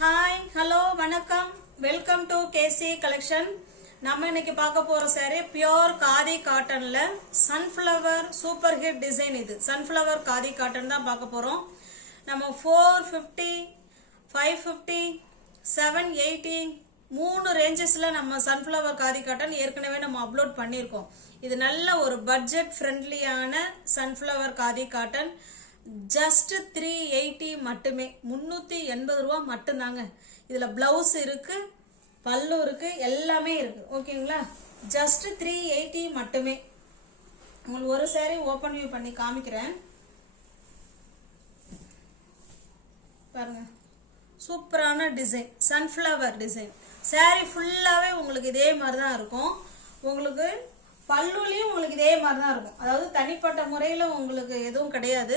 Hi hello வணக்கம் welcome to KC collection. நம்ம இன்னைக்கு பார்க்க போற saree பியோர் காதி காட்டன்ல சன்ஃப்ளவர் சூப்பர் ஹிட் டிசைன். இது சன்ஃப்ளவர் காதி காட்டன் தான் பார்க்க போறோம். நம்ம 450 550 780 மூணு ரேஞ்சஸ்ல நம்ம சன்ஃப்ளவர் காதி காட்டன் ஏற்கனவே நம்ம அப்லோட் பண்ணியிருக்கோம். இது நல்ல ஒரு பட்ஜெட் ஃப்ரெண்ட்லியான சன்ஃப்ளவர் காதி காட்டன். ஜஸ்ட் 380 மட்டுமே, 380 ரூபா மட்டும்தாங்க. இதுல பிளவுஸ் இருக்கு, பல்லு இருக்கு, எல்லாமே இருக்கு. ஓகேங்களா? ஜஸ்ட் 380 மட்டுமே. உங்களுக்கு ஒரு saree ஓபன் வியூ பண்ணி காமிக்கிறேன் பாருங்க. சூப்பரான டிசைன், சன்ஃப்ளவர் டிசைன். saree ஃபுல்லாவே உங்களுக்கு இதே மாதிரி தான் இருக்கும். உங்களுக்கு பல்லுலையும் உங்களுக்கு இதே மாதிரி தான் இருக்கும். அதாவது தனிப்பட்ட முறையில் உங்களுக்கு எதுவும் கிடையாது.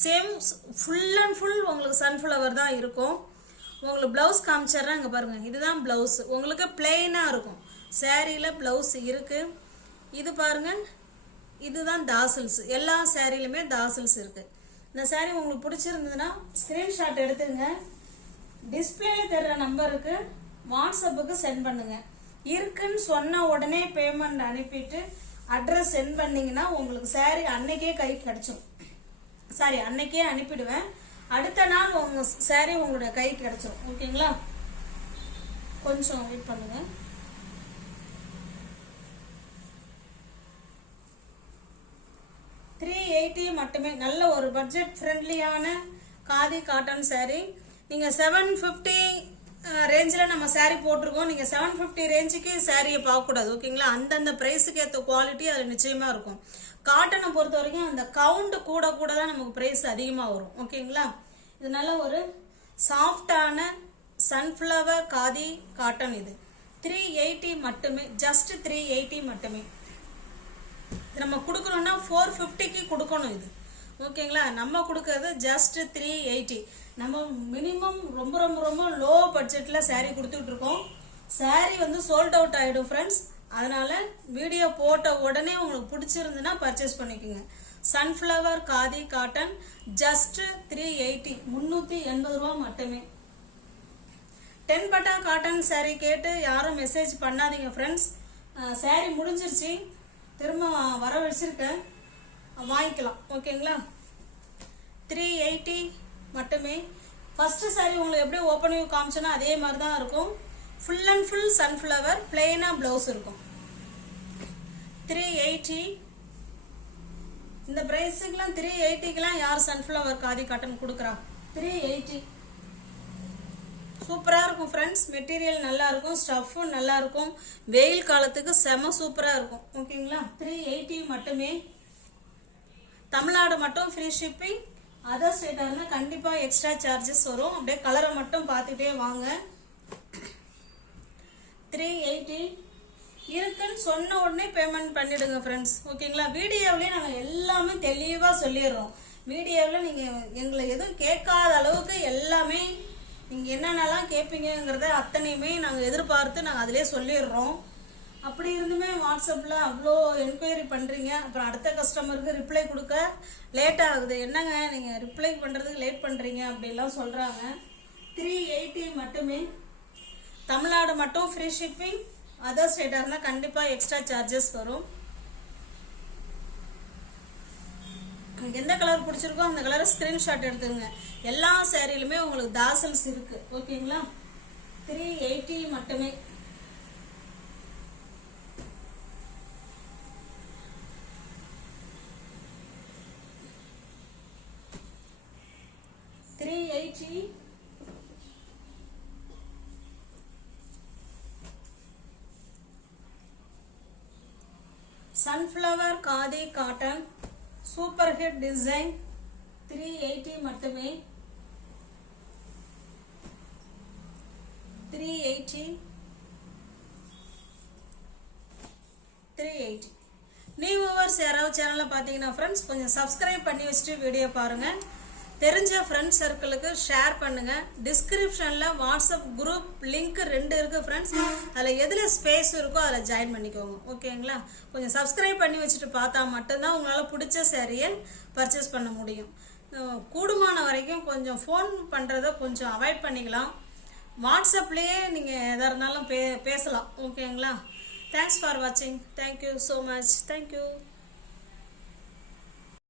சேம் ஃபுல் அண்ட் ஃபுல் உங்களுக்கு சன்ஃப்ளவர் தான் இருக்கும். உங்களுக்கு பிளவுஸ் காமிச்சிடுறேன். இங்கே பாருங்க, இதுதான் பிளவுஸ். உங்களுக்கு பிளெயினாக இருக்கும். சேரீல பிளவுஸ் இருக்கு. இது பாருங்க, இதுதான் தாசில்ஸ். எல்லா சேரீலுமே தாசில்ஸ் இருக்கு. இந்த saree உங்களுக்கு பிடிச்சிருந்ததுன்னா ஸ்கிரீன்ஷாட் எடுத்துங்க. டிஸ்பிளேல தெரிற நம்பருக்கு வாட்ஸ்அப்புக்கு சென்ட் பண்ணுங்க. இருக்குன்னு சொன்ன உடனே பேமெண்ட் அனுப்பிட்டு அட்ரஸ் சென்ட் பண்ணீங்கன்னா உங்களுக்கு saree அன்னைக்கே கை கிடைச்சிடும். சாரி, அன்னைக்கே அனுப்பிடுவேன். அடுத்த நாள் உங்க saree உங்களுடைய கை கிடைச்சிடும். ஓகேங்களா? கொஞ்சம் வெயிட் பண்ணுங்க. $380 மட்டுமே. நல்ல ஒரு பட்ஜெட் ஃப்ரெண்ட்லியான காதி காட்டன் saree. நீங்க 750 ரேஞ்சில் நம்ம saree போட்டிருக்கோம். நீங்கள் 750 ரேஞ்சுக்கு சாரியை பார்க்கக்கூடாது. ஓகேங்களா? அந்தந்த ப்ரைஸுக்கு ஏற்ற குவாலிட்டி அது நிச்சயமாக இருக்கும். காட்டனை பொறுத்த வரைக்கும் அந்த கவுண்ட் கூட கூட தான் நமக்கு ப்ரைஸ் அதிகமாக வரும். ஓகேங்களா? இது நல்ல ஒரு சாஃப்டான சன்ஃப்ளவர் காதி காட்டன். இது 380 மட்டுமே. ஜஸ்ட் 380 மட்டுமே. இது நம்ம கொடுக்கணும்னா 450க்கு கொடுக்கணும். இது ஓகேங்களா? நம்ம கொடுக்கறது ஜஸ்ட் 380. நம்ம மினிமம் ரொம்ப ரொம்ப ரொம்ப லோ பட்ஜெட்ல saree கொடுத்துட்டு இருக்கோம். saree வந்து சோல்ட் அவுட் ஆயிடும் ஃப்ரெண்ட்ஸ். அதனால வீடியோ போட்ட உடனே உங்களுக்கு பிடிச்சிருந்துன்னா பர்ச்சேஸ் பண்ணிக்கோங்க. சன்ஃப்ளவர் காதி காட்டன் ஜஸ்ட் 380, 380 ரூபா மட்டுமே. 10 பட்டா காட்டன் saree கேட்டு யாரும் மெசேஜ் பண்ணாதீங்க ஃப்ரெண்ட்ஸ். saree முடிஞ்சிருச்சு, திரும்ப வர வச்சிருக்கேன், வாங்கிக்கலாம். ஓகேங்களா? 380 மட்டுமே. ஃபர்ஸ்ட் saree உங்களுக்கு எப்படி ஓப்பன் வியூ காமிச்சோன்னா அதே மாதிரி தான் இருக்கும். ஃபுல் அண்ட் ஃபுல் சன்ஃப்ளவர், பிளெயினா பிளவுஸ் இருக்கும். 380. இந்த பிரைஸுக்குலாம் 380க்குலாம் யார் சன்ஃப்ளவர் காதி காட்டன் கொடுக்குறா? 380. சூப்பரா இருக்கும் ஃப்ரெண்ட்ஸ். மெட்டீரியல் நல்லா இருக்கும், ஸ்டஃப்பும் நல்லா இருக்கும். வெயில் காலத்துக்கு செம சூப்பரா இருக்கும். ஓகேங்களா? 380 மட்டுமே. தமிழ்நாடு மட்டும் ஃப்ரீ ஷிப்பிங். அதர் ஸ்டேட்டாக இருந்தால் கண்டிப்பாக எக்ஸ்ட்ரா சார்ஜஸ் வரும். அப்படியே கலரை மட்டும் பார்த்துட்டே வாங்க. 380 இருக்குன்னு சொன்ன உடனே பேமெண்ட் பண்ணிடுங்க ஃப்ரெண்ட்ஸ். ஓகேங்களா? வீடியோவிலேயே நாங்கள் எல்லாமே தெளிவாக சொல்லிடுறோம். வீடியோவில் நீங்கள் எங்களை எதுவும் கேட்காத அளவுக்கு எல்லாமே நீங்கள் என்னென்னலாம் கேட்பீங்கிறத அத்தனையுமே நாங்கள் எதிர்பார்த்து நாங்கள் அதிலே சொல்லிடுறோம். அப்படி இருந்துமே வாட்ஸ்அப்பில் அவ்வளோ என்கொயரி பண்ணுறீங்க. அப்புறம் அடுத்த கஸ்டமருக்கு ரிப்ளை கொடுக்க லேட் ஆகுது. என்னங்க நீங்கள் ரிப்ளை பண்ணுறதுக்கு லேட் பண்ணுறீங்க அப்படிலாம் சொல்கிறாங்க. 380 மட்டுமே. தமிழ்நாடு மட்டும் ஃப்ரீ ஷிப்பிங். அதர் ஸ்டேட்டாக இருந்தால் கண்டிப்பாக எக்ஸ்ட்ரா சார்ஜஸ் வரும். எந்த கலர் பிடிச்சிருக்கோ அந்த கலரை ஸ்க்ரீன்ஷாட் எடுத்துங்க. எல்லா சேரீலுமே உங்களுக்கு தாசல்ஸ் இருக்கு. ஓகேங்களா? 380 மட்டுமே. Sunflower khadi cotton super hit design 380 மட்டுமே. 380. நியூ வியூவர்ஸ் யாராவது சேனலை பார்த்தீங்கன்னா ஃப்ரெண்ட்ஸ் கொஞ்சம் சப்ஸ்கிரைப் பண்ணி வச்சுட்டு வீடியோ பாருங்க. தெரிஞ்ச ஃப்ரெண்ட்ஸ் சர்க்கிளுக்கு ஷேர் பண்ணுங்க. டிஸ்கிரிப்ஷன்ல வாட்ஸ்அப் குரூப் லிங்க் 2 இருக்கு ஃப்ரெண்ட்ஸ். அதில் எதுல ஸ்பேஸ் இருக்கோ அதில் ஜாயின் பண்ணிக்கோங்க. ஓகேங்களா? கொஞ்சம் சப்ஸ்கிரைப் பண்ணி வச்சுட்டு பார்த்தா மட்டும்தான் உங்களால் பிடிச்ச சாரியை பர்ச்சேஸ் பண்ண முடியும். கூடுமான வரைக்கும் கொஞ்சம் ஃபோன் பண்ணுறத கொஞ்சம் அவாய்ட் பண்ணிக்கலாம். வாட்ஸ்அப்லேயே நீங்கள் எதாக இருந்தாலும் பேசலாம். ஓகேங்களா? தேங்க்ஸ் ஃபார் வாட்சிங். Thank you so much. தேங்க்யூ.